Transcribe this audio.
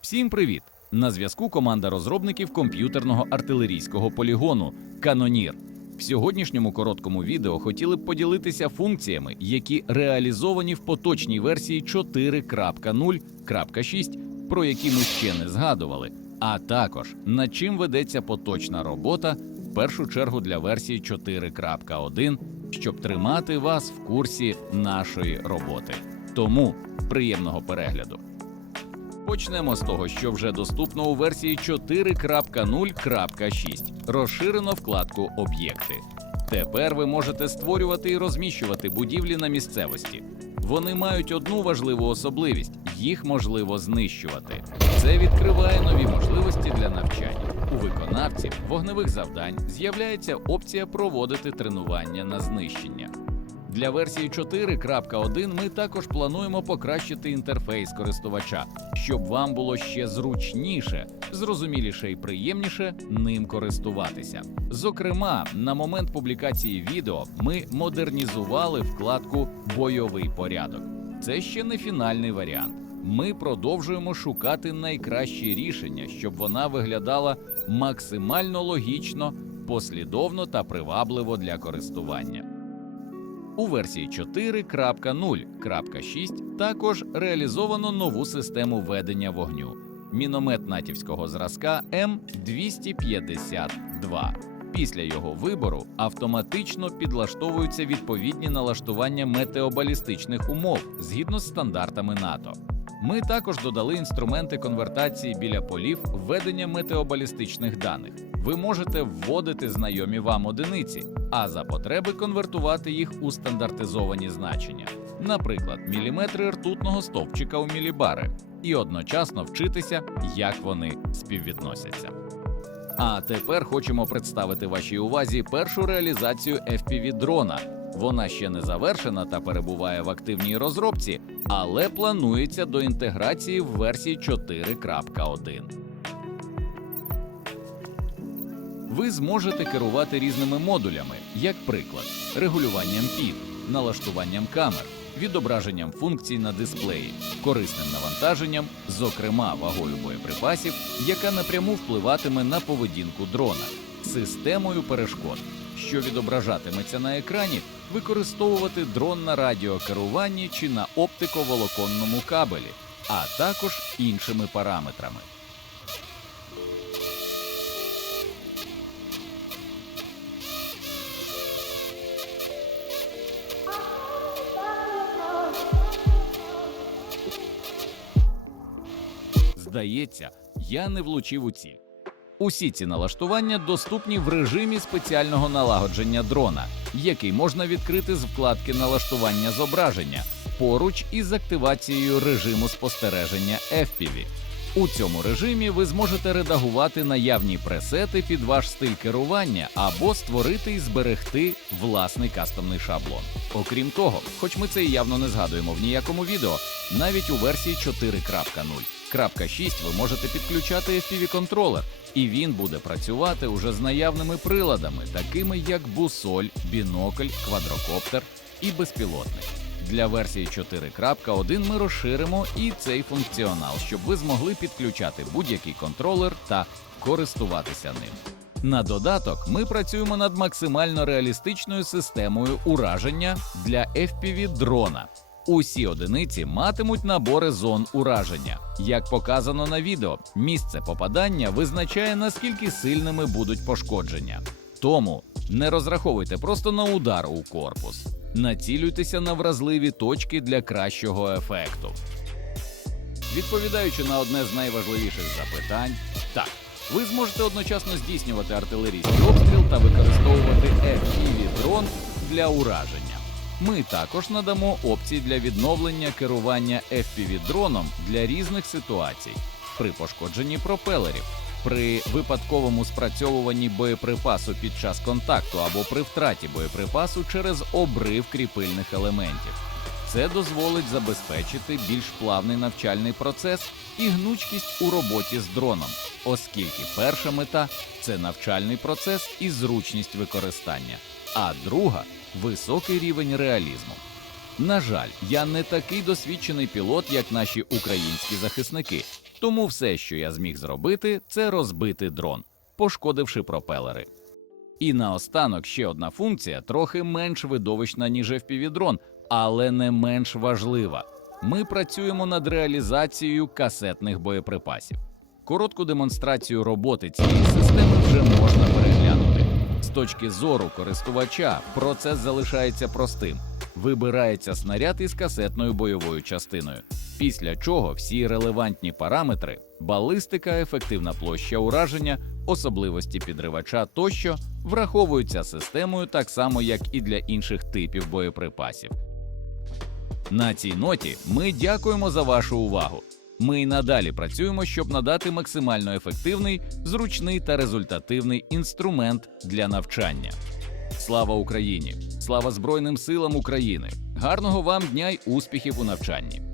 Всім привіт! На зв'язку команда розробників комп'ютерного артилерійського полігону Канонір. В сьогоднішньому короткому відео хотіли б поділитися функціями, які реалізовані в поточній версії 4.0.6, про які ми ще не згадували, а також над чим ведеться поточна робота, в першу чергу для версії 4.1, щоб тримати вас в курсі нашої роботи. Тому приємного перегляду. Почнемо з того, що вже доступно у версії 4.0.6. Розширено вкладку Об'єкти. Тепер ви можете створювати і розміщувати будівлі на місцевості. Вони мають одну важливу особливість: їх можливо знищувати. Це відкриває нові можливості для навчання. У виконавців вогневих завдань з'являється опція проводити тренування на знищення. Для версії 4.1 ми також плануємо покращити інтерфейс користувача, щоб вам було ще зручніше, зрозуміліше і приємніше ним користуватися. Зокрема, на момент публікації відео ми модернізували вкладку Бойовий порядок. Це ще не фінальний варіант. Ми продовжуємо шукати найкращі рішення, щоб вона виглядала максимально логічно, послідовно та привабливо для користування. У версії 4.0.6 також реалізовано нову систему ведення вогню міномет натівського зразка М252. Після його вибору автоматично підлаштовуються відповідні налаштування метеобалістичних умов згідно з стандартами НАТО. Ми також додали інструменти конвертації біля полів введення метеобалістичних даних. Ви можете вводити знайомі вам одиниці, а за потреби конвертувати їх у стандартизовані значення, наприклад, міліметри ртутного стовпчика у мілібари, і одночасно вчитися, як вони співвідносяться. А тепер хочемо представити вашій увазі першу реалізацію FPV дрона. Вона ще не завершена та перебуває в активній розробці, але планується до інтеграції в версії 4.1. Ви зможете керувати різними модулями, як приклад, регулюванням під, налаштуванням камер, відображенням функцій на дисплеї, корисним навантаженням, зокрема вагою боєприпасів, яка напряму впливатиме на поведінку дрона, системою перешкод, що відображатиметься на екрані, використовувати дрон на радіокеруванні чи на оптиковолоконному кабелі, а також іншими параметрами. Здається, я не влучив у ціль. Усі ці налаштування доступні в режимі спеціального налагодження дрона, який можна відкрити з вкладки налаштування зображення поруч із активацією режиму спостереження FPV. У цьому режимі ви зможете редагувати наявні пресети під ваш стиль керування або створити і зберегти власний кастомний шаблон. Окрім того, хоч ми це і явно не згадуємо в ніякому відео, навіть у версії 4.0.6 ви можете підключати FPV-контролер, і він буде працювати уже з наявними приладами, такими як бусоль, бінокль, квадрокоптер і безпілотник. Для версії 4.1 ми розширимо і цей функціонал, щоб ви змогли підключати будь-який контролер та користуватися ним. На додаток ми працюємо над максимально реалістичною системою ураження для FPV дрона. Усі одиниці матимуть набори зон ураження. Як показано на відео, місце попадання визначає наскільки сильними будуть пошкодження. Тому не розраховуйте просто на удар у корпус. Націлюйтеся на вразливі точки для кращого ефекту. Відповідаючи на одне з найважливіших запитань, так, ви зможете одночасно здійснювати артилерійський обстріл та використовувати FPV дрон для ураження. Ми також надамо опції для відновлення керування FPV дроном для різних ситуацій при пошкодженні пропелерів, при випадковому спрацьовуванні боєприпасу під час контакту або при втраті боєприпасу через обрив кріпильних елементів. Це дозволить забезпечити більш плавний навчальний процес і гнучкість у роботі з дроном, оскільки перша мета це навчальний процес і зручність використання, а друга високий рівень реалізму. На жаль, я не такий досвідчений пілот, як наші українські захисники, Тому все, що я зміг зробити, це розбити дрон, пошкодивши пропелери. І наостанок ще одна функція, трохи менш видовищна, ніж FPV-дрон, але не менш важлива. Ми працюємо над реалізацією касетних боєприпасів. Коротку демонстрацію роботи цієї системи вже можна переглянути. З точки зору користувача процес залишається простим: вибирається снаряд із касетною бойовою частиною, після чого всі релевантні параметри балистика, ефективна площа ураження, особливості підривача тощо враховуються системою так само, як і для інших типів боєприпасів. На цій ноті ми дякуємо за вашу увагу. Ми й надалі працюємо, щоб надати максимально ефективний, зручний та результативний інструмент для навчання. Слава Україні! Слава Збройним силам України! Гарного вам дня й успіхів у навчанні!